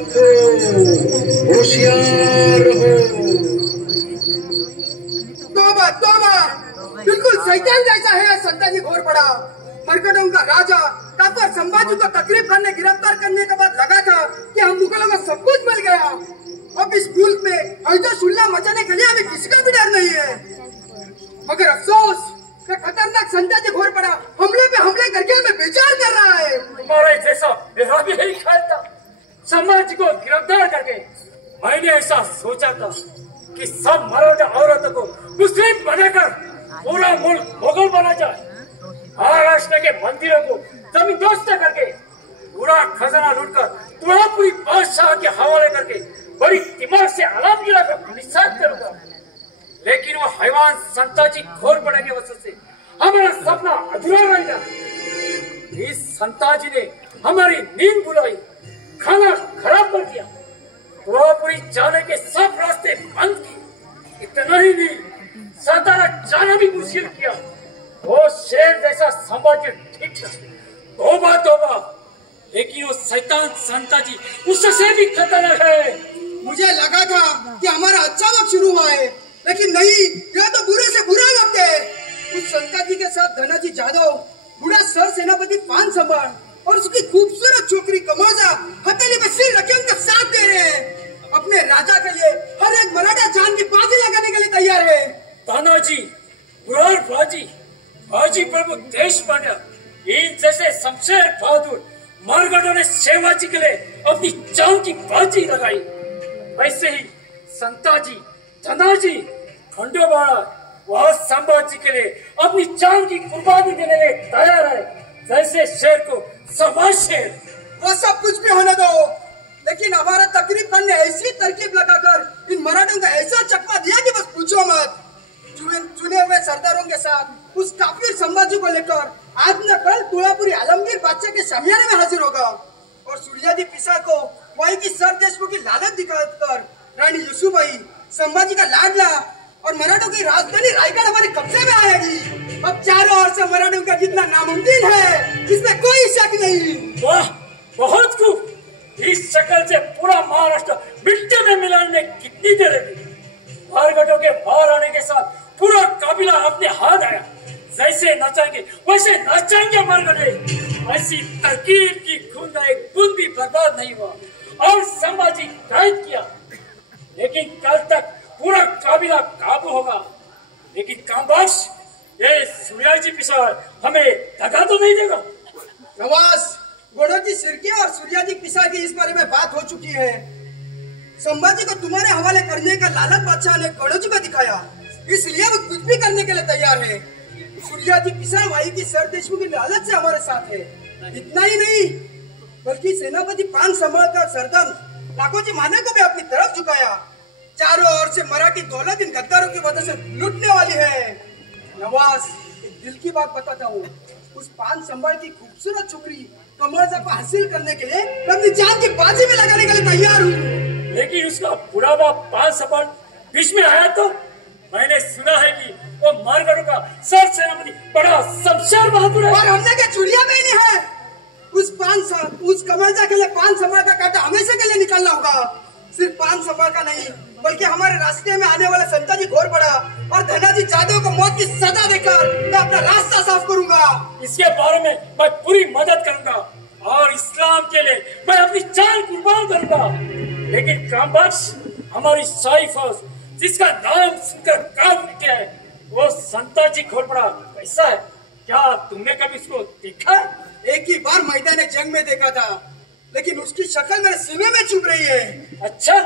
रखो, होशियार रहो। तौबा तौबा, बिल्कुल शैतान जैसा है संताजी घोर पड़ा। मरकटों का राजा काफर संभाजी को तकरीब करने गिरफ्तार करने के बाद लगा था कि हम मुगलों को सब कुछ मिल गया। अब इस मुल्क में ऐसा सुल्ला मचाने के लिए हमें किसी का भी डर नहीं है। मगर अफसोस कि खतरनाक संताजी घोर पड़ा हमले पे हमले करके हमें बेचार कर रहा है। तुम्हारे जैसा मेरा भी यही ख्याल था। समाज को गिरफ्तार करके मैंने ऐसा सोचा था कि सब मराठा औरतों को मुस्लिम बनाकर पूरा मुल्क मुगल बना जाए। महाराष्ट्र के मंदिरों को जमींदोस्त करके पूरा खजाना लूटकर तुरापुरी बादशाह के हवाले करके बड़ी दिमाग से आलमगीरा का निषाद करूंगा। लेकिन वो हैवान संताजी घोर पड़े की वजह से हमारा सपना अधूरा रहेगा। इस संताजी ने हमारी नींद बुलाई, खाना खराब कर दिया, तुरापुरी जाने के सब रास्ते बंद किए। इतना ही नहीं, सातारा जाना भी मुश्किल किया। वो शेर जैसा संभाजी ठीक था, तौबा तौबा। लेकिन वो शैतान संताजी उससे भी खतरनाक है। मुझे लगा था कि हमारा अच्छा वक्त शुरू हुआ है, लेकिन नहीं, यह तो बुरे से बुरा वक्त है। उस संताजी के साथ धनाजी जादव, बूढ़ा सर सेनापति पान संभाल और उसकी खूबसूरत छोकरी कमौजा हथेली में सिर रखे उनका साथ दे रहे हैं। अपने राजा के लिए हर एक मराठा जान की बाजी लगाने के लिए तैयार है। तानाजी, बुरार बाजी, बाजी प्रभु देशपांडे, इन जैसे शमशेर बहादुर मरगढ़ों ने शिवाजी के लिए अपनी जान की बाजी लगाई। वैसे ही संताजी, धनाजी, खंडोबाड़ा वह संभाजी के लिए अपनी जान की कुर्बानी देने में तैयार है। जैसे शेर को सवा शेर। वो सब कुछ भी होने दो, लेकिन हमारा तकरीब खान ने ऐसी तरकीब लगाकर इन मराठों का ऐसा चकमा दिया कि बस पूछो मत। चुने हुए सरदारों के साथ उस काफिर संभाजी को लेकर आज न कल तुरापुरी आलमगीर बादशाह के शामियाने में हाजिर होगा और सूर्याजी पिसा को वही की सर देशमुख की लालच दिखाकर रानी यूसुफबाई, संभाजी का लाडला और मराठों की राजधानी रायगढ़ हमारे कब्जे में आएगी। अब चारों ओर से मराठों का जितना नामुमकिन है, इसमें कोई शक नहीं। वाह, बहुत खूब। इस शक्ल से पूरा महाराष्ट्र मिट्टी में मिलाने कितनी देर लगी। मरगढ़ों के बाहर आने के साथ पूरा काबिला अपने हाथ आया। जैसे नचाएंगे वैसे नचाएंगे मरगढ़े। ऐसी तरकीब की खून का एक बूंद भी बर्बाद नहीं हुआ और संभाजी कैद किया। लेकिन कल तक पूरा काबिला काबू होगा। लेकिन कामबाज, ये सूर्याजी पिसार हमें दगा तो नहीं देगा। नवाज, गोड़ोजी सिरके और सूर्याजी पिसा की इस बारे में बात हो चुकी है। संभाजी को तुम्हारे हवाले करने का लालच बादशाह ने गोड़ोजी को दिखाया, इसलिए वो कुछ भी करने के लिए तैयार है। सूर्याजी पिसा वाई की सर देशमुख की लालच से हमारे साथ है। इतना ही नहीं, बल्कि सेनापति पान संभालकर सरदार लाखोजी माने को भी अपनी तरफ झुकाया। चारों ओर से मराठी दौलत इन गद्दारों की वजह से लूटने वाली है। नवाज, एक दिल की बात बताता हूँ, उस पान संभाल की खूबसूरत छोकरी कमौजा को हासिल करने के लिए मैं अपनी जान की बाजी में लगाने के लिए तैयार हूँ। लेकिन उसका बुरा बाप पान संभाल बीच में आया तो मैंने सुना है कि वो मरगढ़ों का सर सेनापति बड़ा शमशेर बहादुर है। और हमने क्या चुड़िया पहनी है? उस कमौजा के लिए पान संभाल का कांटा हमेशा के लिए निकालना होगा। सिर्फ पान संभाल का नहीं, बल्कि हमारे रास्ते में आने वाले संताजी घोर पड़ा और धनाजी जादव को मौत की सजा देकर मैं अपना रास्ता साफ करूंगा। इसके बारे में मैं पूरी मदद करूंगा और इस्लाम के लिए मैं अपनी जान कुर्बान करूंगा। लेकिन कामबख्श, हमारी शाही फौज जिसका नाम सुनकर कांप उठे है, वो संताजी घोर पड़ा कैसा है? क्या तुमने कभी उसको देखा है? एक ही बार मैदान जंग में देखा था, लेकिन उसकी शक्ल मेरे सीने में चुभ रही है। अच्छा,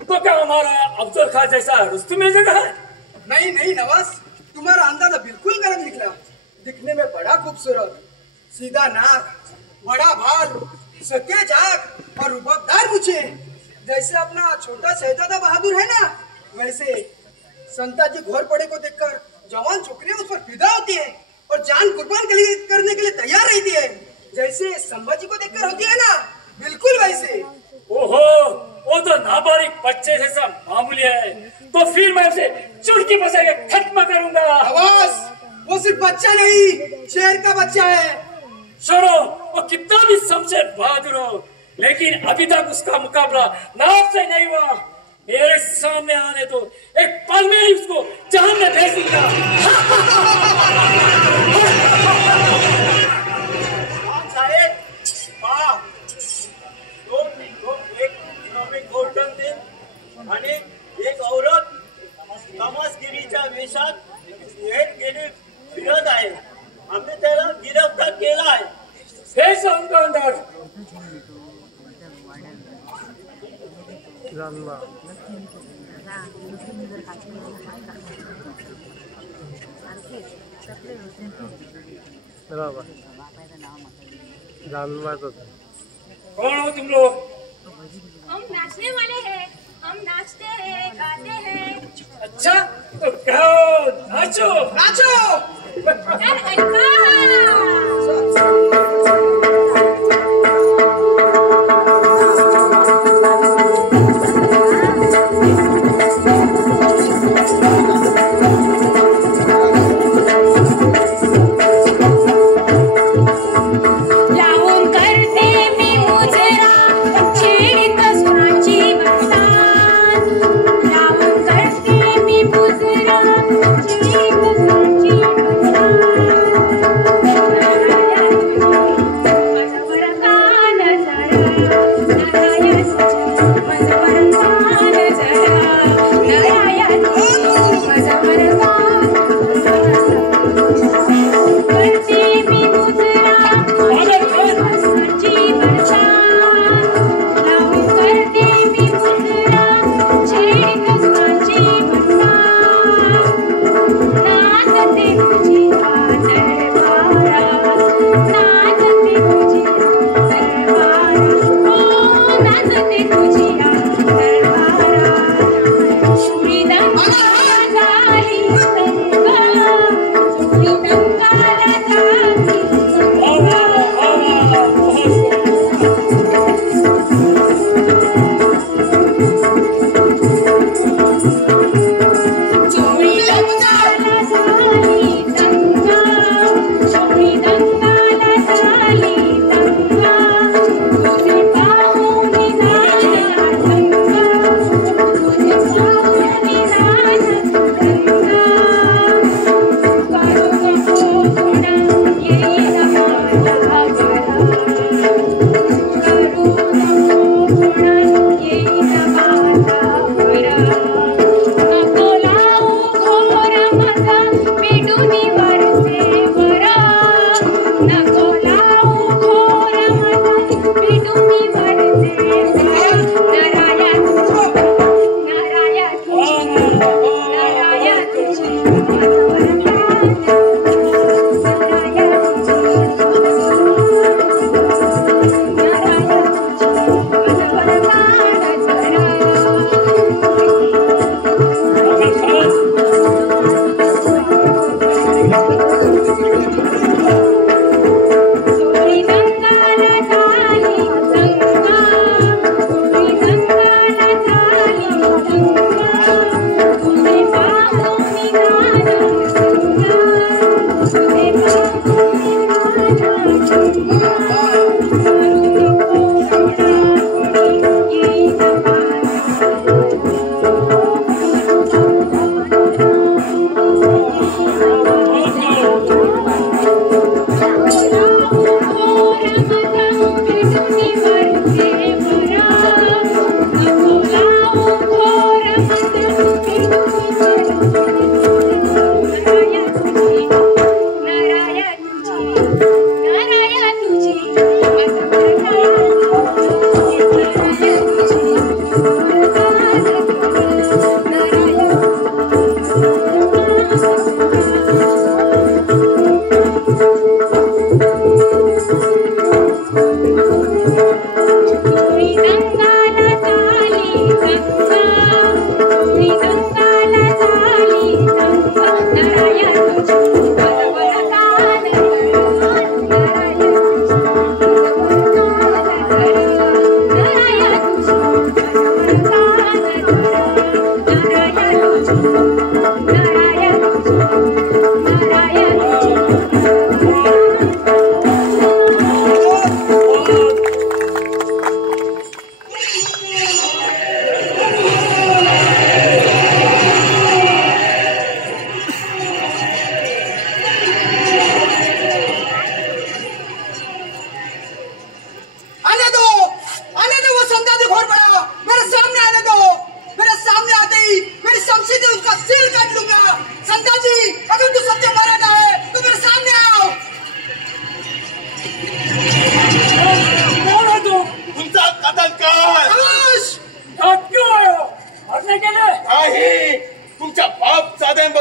तो क्या हमारा अफजल खां जैसा रुस्तुम में जगह है? नहीं नहीं नवाज, तुम्हारा अंदाजा बिल्कुल गलत निकला। दिखने में बड़ा खूबसूरत, सीधा नाक, बड़ा बाल, सके झाग और रुबाबदार मुझे, जैसे अपना छोटा शहजादा बहादुर है ना, वैसे संताजी घोर पड़े को देखकर जवान छोकरियां उस पर फिदा होती है और जान कुर्बान करने के लिए तैयार रहती है, जैसे संभाजी को देखकर होती है ना, बिल्कुल वैसे। ओहो, वो तो नाबालिग बच्चे जैसा मामूली है, तो फिर मैं उसे चुटकी बजा के खत्म करूंगा। आवाज, वो सिर्फ बच्चा नहीं, शेर का बच्चा है। छोड़ो, वो कितना भी शमशेर बहादुर हो, लेकिन अभी तक उसका मुकाबला नाप से नहीं हुआ। मेरे सामने आने तो एक पल में ही उसको जहन्नम में भेज दूंगा। साहेब, पहा, एक इकॉनॉमिक गोल्डन दिन आणि एक औरत तमासगिरीच्या वेशात गेली फिरत आहे। आम्ही त्याला गिरफ्तार केला आहे। भेज उनको अंदर। कौन हो तुम लोग? हम नाचने वाले हैं। हम नाचते हैं, गाते हैं। अच्छा तो गाओ, नाचो। नाचो।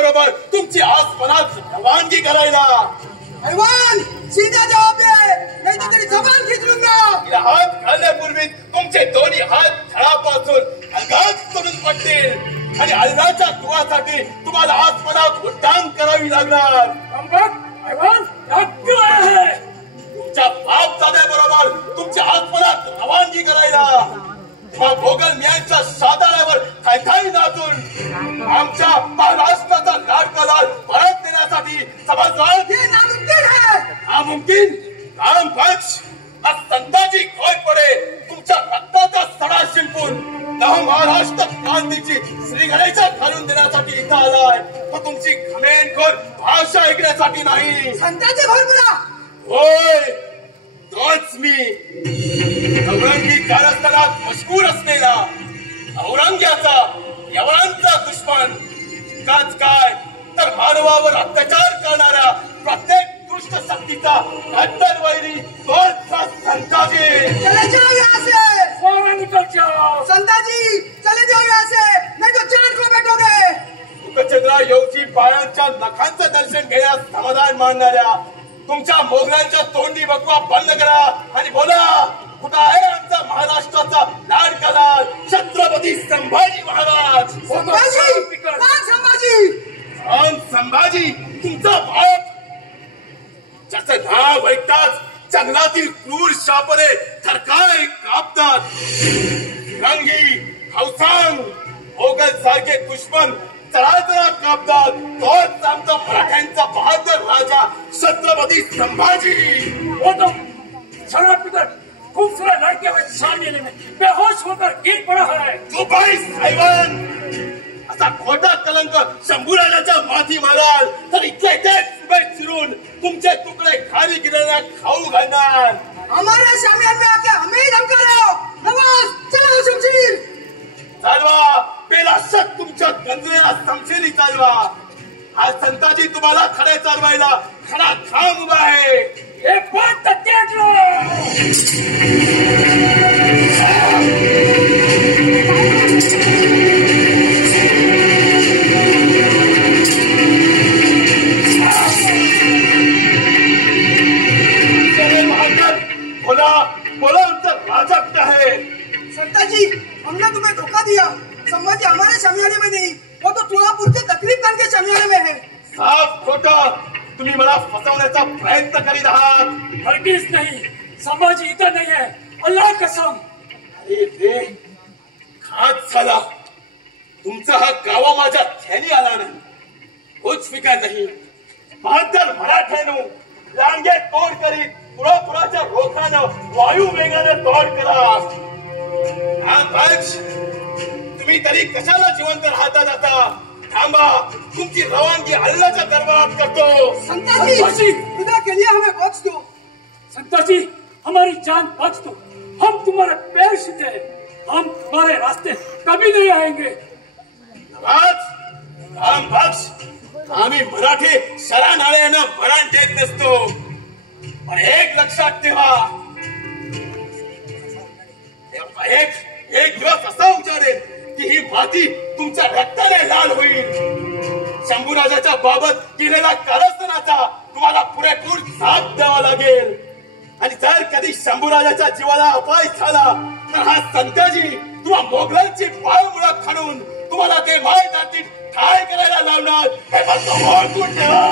बरोबर तुमची आसमनात रवानगी करायला. हैवान, सीधा जवाब दे, नहीं तो तेरी जबान खींच लूंगा. तिला हात घालण्यापूर्वी तुमचे दोन्ही हात धडापासून अलगाज करून पडतील आणि अल्लाच्या दुआसाठी तुम्हाला आसमनात उड्डाण करावी लागणार. तुमच्या बाप दाद्याबरोबर तुमच्या आसमनात रवानगी करायला. मोगल मियांच्या साताऱ्यावर खायखाई नाचून आमच्या महाराष्ट्राचा लाडका लाल परत देण्यासाठी समजलं. ये नामुमकिन है. नामुमकिन काम पक्ष आज संताची खोय पडे तुमच्या रक्ताचा सडा शिंपून नव महाराष्ट्र क्रांतीची श्रीगणेशा घालून देण्यासाठी इथं आलाय. तो तुमची घमेनखोर भाषा ऐकण्यासाठी नाही. संताचे घोर बोला. होय, तोच मी औरंगी कारस्थानात मशगूर असलेला औरंग्याचा यवनांचा दुश्मन. काच काय तर मानवावर अत्याचार करणाऱ्या प्रत्येक दुष्ट शक्तीचा कट्टर वैरी तोच संताजी. चले जाओ यहाँ से. फौरन निकल जाओ. संताजी, चले जाओ यहाँ से, नहीं तो जान को बैठोगे. मुखचंद्रा येऊची पायांच्या नखांचं दर्शन घेण्यास समाधान मानणाऱ्या तुमच्या मोगलांच्या तोंडी बकवा बंद करा आणि बोला, कुठं आहे आमचा महाराष्ट्राचा लाडका लाल छत्रपती संभाजी महाराज. संभाजी, कौन संभाजी? संभाजी तुमचा बाप, ज्याचं नाव ऐकताच जंगलातील क्रूर शापरे थरकाय कापतात. रंगी हौसांग मोगल सारखे दुश्मन चळाचळा कापतात. तोच आमचा मराठ्यांचा बहादर राजा छत्रपती संभाजी. वो तो शराब पीकर खूबसूरत लड़के में शान लेने में बेहोश होकर गिर पड़ा है. तू बाई साहेबान, असा खोटा कलंक शंभूराजाच्या माथी माराल तर इथले इथे चिरून तुमचे तुकडे खाली गिरण्या खाऊ घालणार. हमारे शामियान में आके हमें ही धमका रहे हो. नवाज, चलाओ शमशीर. चालवा, पेला शक तुमच्या गंजलेला समशेरी चालवा. आज संताजी तुम्हाला खडे चालवायला खडा खांब उभा आहे. ये बात तो देख लो. बोला बोला, आमचा राजा कुठे आहे? संताजी, हमने तुम्हें धोखा दिया. संभाजी हमारे शमियाने में नहीं, वो तो तुलापुर के तकलीफ करके शमियाने में है. साफ खोटा, तुम्ही मला फसवण्याचा प्रयत्न करीत आहात. हरगिज नहीं, संभाजी इधर नहीं है, अल्लाह कसम. अरे रे, घात झाला. तुमचा हा गावा माझ्या ध्यानी आला नाही. कुछ फिकर नाही. बहादर मराठ्यानो लांगे तोड करीत पुरापुराच्या रोखानं वायू वेगाने तोड करा. हा पक्ष, तुम्ही तरी कशाला जिवंत राहता जाता? थांबा, तुमची रवानगी अल्लाच्या दरबारात करतो. संताजी, खुदा के लिए हमें बख्श दो. संताजी, हमारी जान बख्श दो. हम तुम्हारे पैर छूते हैं. हम तुम्हारे रास्ते कभी नहीं आएंगे. राम बख्श, आम्ही मराठी शरानाळ्यानं मरण देत नसतो. पण एक लक्षात ठेवा, एक दिवस असा उजाडेल की ही माती तुमच्या रक्ताने लाल होईल. शंभूराजाच्या बाबत केलेला कारस्थानाचा तुम्हाला पुरेपूर साथ द्यावा लागेल. आणि जर कधी शंभूराजाच्या जीवाला अपाय झाला तर हा संताजी तुम्हा मोगलांची पाळमुळं खणून तुम्हाला ते मायदातीत ठाय करायला लावणार. हे फक्त ओळखून ठेवा.